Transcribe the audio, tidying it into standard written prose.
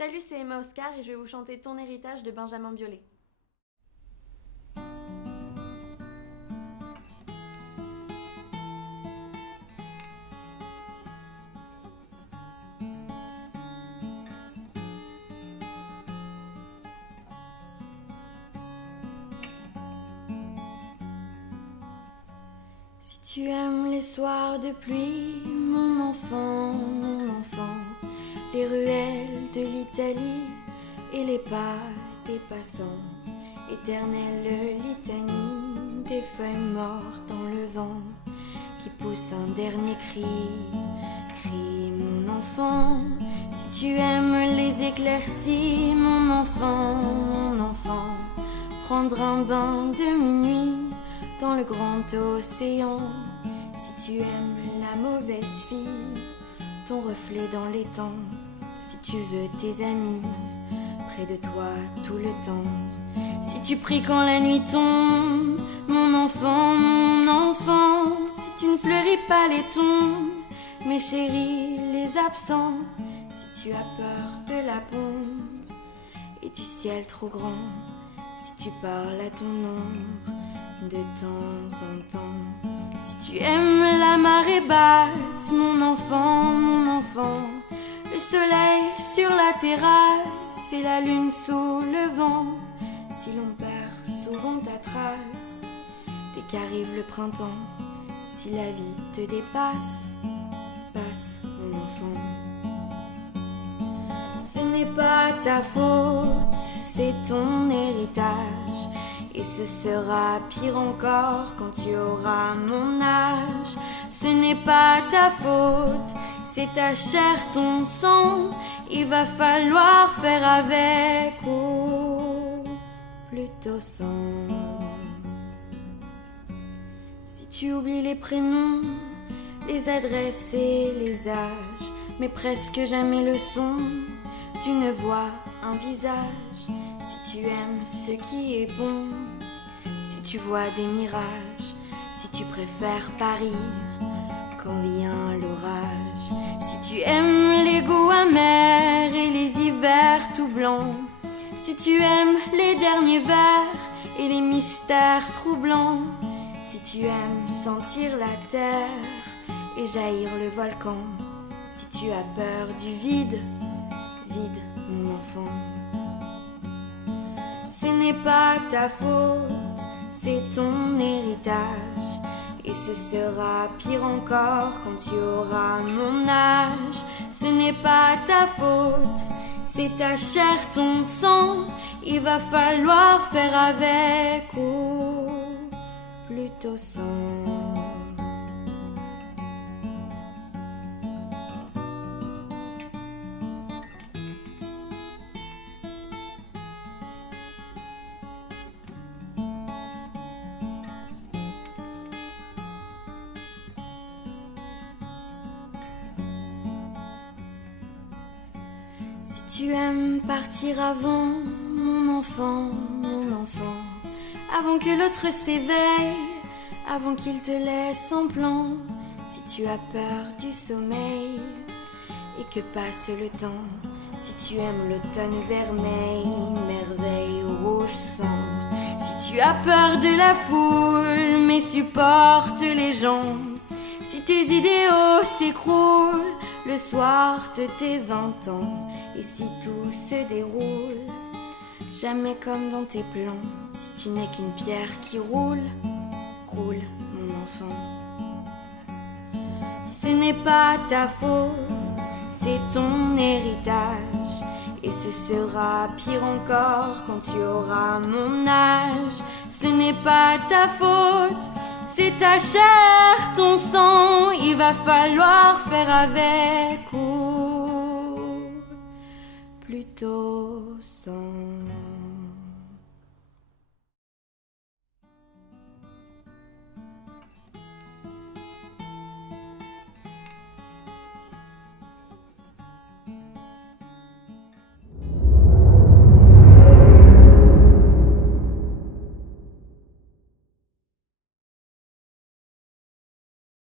Salut, c'est Emma Oscar et je vais vous chanter Ton héritage de Benjamin Biolay. Si tu aimes les soirs de pluie, mon enfant, les ruelles de l'Italie et les pas des passants, éternelle litanie des feuilles mortes dans le vent, qui pousse un dernier cri, crie mon enfant. Si tu aimes les éclaircies, mon enfant, prendre un bain de minuit dans le grand océan. Si tu aimes la mauvaise fille, ton reflet dans l'étang. Si tu veux tes amis près de toi tout le temps. Si tu pries quand la nuit tombe, mon enfant, si tu ne fleuris pas les tombes, mes chéris les absents. Si tu as peur de la bombe et du ciel trop grand, si tu parles à ton ombre de temps en temps. Si tu aimes la marée basse, mon enfant, le soleil sur la terrasse et la lune sous le vent. Si l'on perd souvent ta trace, dès qu'arrive le printemps, si la vie te dépasse, passe mon enfant. Ce n'est pas ta faute, c'est ton héritage. Et ce sera pire encore quand tu auras mon âge. Ce n'est pas ta faute, c'est ta chair, ton sang. Il va falloir faire avec, ou plutôt sans. Si tu oublies les prénoms, les adresses et les âges, mais presque jamais le son d'une voix, un visage. Si tu aimes ce qui est bon, si tu vois des mirages, si tu préfères Paris quand vient l'orage, si tu aimes les goûts amers et les hivers tout blancs, si tu aimes les derniers vers et les mystères troublants, si tu aimes sentir la terre et jaillir le volcan, si tu as peur du vide, vide mon enfant. Ce n'est pas ta faute, c'est ton héritage. Et ce sera pire encore quand tu auras mon âge. Ce n'est pas ta faute, c'est ta chair, ton sang. Il va falloir faire avec, ou plutôt sans. Si tu aimes partir avant, mon enfant, avant que l'autre s'éveille, avant qu'il te laisse en plan, si tu as peur du sommeil et que passe le temps, si tu aimes l'automne vermeil, merveille au rouge sang, si tu as peur de la foule mais supporte les gens, si tes idéaux s'écroulent le soir de tes 20 ans, et si tout se déroule jamais comme dans tes plans, si tu n'es qu'une pierre qui roule, roule mon enfant. Ce n'est pas ta faute, c'est ton héritage. Et ce sera pire encore quand tu auras mon âge. Ce n'est pas ta faute, c'est ta chair, ton sang. Il va falloir faire avec, ou plutôt sans.